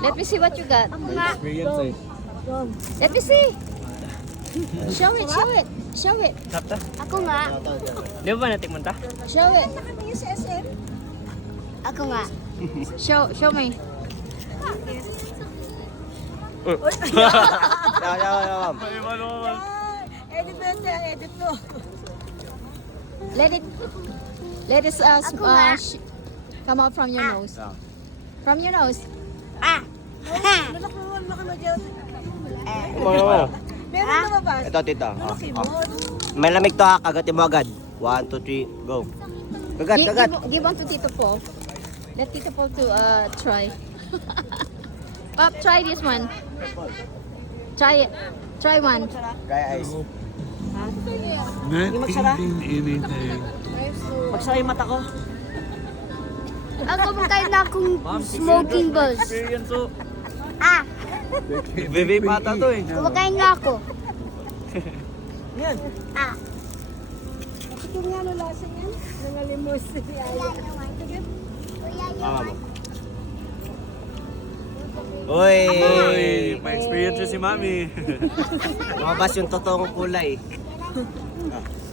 Let me see what you got. Experience eh. Let me see. Show it, show it. Show it. Kapta? Ako nga. Di ba natikman ta? Show it. Ako nga. Show me. Yaw. Edit mo yan, edit mo. Let it Ako nga. come out from your nose. From your nose. Ah! Nalakuhan mo ka na dyan. Meron Ah? na mabas. Ito, tita. Malaki mo. May lamig to ha. Kagatin mo agad. 1, 2, 3, go. Kagat. Give one to Tito Paul. Let Tito Paul to try. Pop, try this one. Try it. Try one. Dry ice. Hindi magsara. Magsara yung mata ko. Ako makain na akong smoking balls. Experience oh. Ah! Bebe pata to eh. Kumakain nga ako. Yan. Ah! Ito nga ano lasa yan? Nangalimos si Aya. Uy! Uy, pa-experience si Mami. Lumabas yung totoong kulay.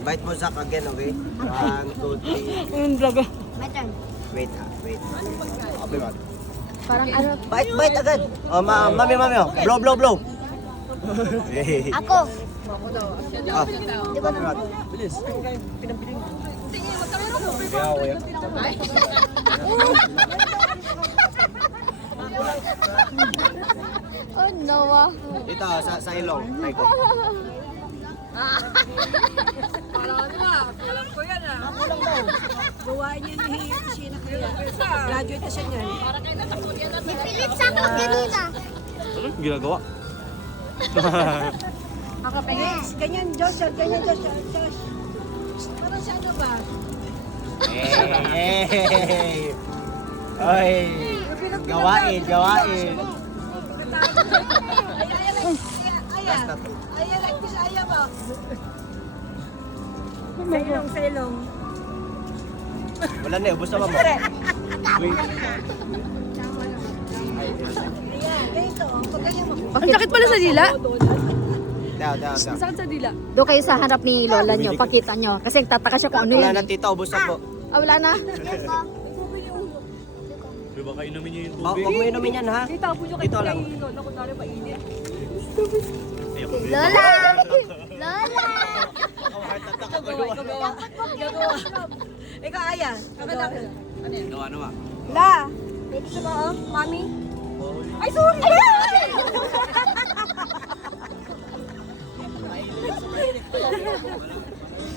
Bite mo Zach again, okay? 1, 2, 3. Yung draga. My turn. Wait. Okay, man. Parang ano. Bite agad. Oh, mami, oh. Blow. Hey. Ako! Ah. Di ba naman? Bilis. Oh no. Ito, sa ilong. Try ko. Alam ko yan ah. Gawain niya ni Sheena kaya. Graduate na siya niyan. Nipilit sa ako kanina. Ano ginagawa? Ako pengen. Ganyan, Josh. Josh. Parang siya ano ba? Hey! Oy! Gawain. Aya, like this, Aya ba? Sailong. Wala na, ubos na mo. Wait. Ayan, ganito. Pag ganyan mo. Ang sakit pala sa dila. Down. Sakit sa dila. Doon kayo sa harap ni Lola nyo. Pakita nyo. Kasi tataka siya kung ano Wala yan. na tita, ubos na po. Ah, wala na. Di ba kayo inumin niyo yung Huwag tubig? mo inumin yan ha. Dito, po nyo Dito kayo lang. kayo. Naku, tari mainit. Lola! Lola! Gagawa. Ikaw, Aya. Ano ba? La! Gusto mo, oh? Mami? Ay, sorry!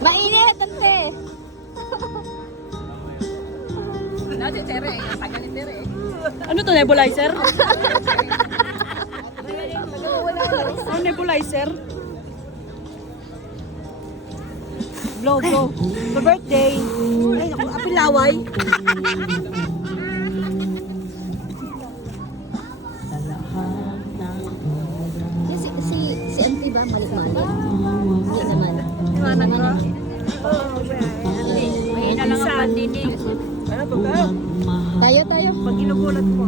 Mainit, tante. Ano to, nebulizer? Ano nebulizer? Blow. The birthday. Ay, naku, apilaway. Si auntie ba? Malik-malik. Hindi naman. Iwanan ko. Mahina lang ang pandinig. Ano to ka? Tayo. Pag ginugulat mo.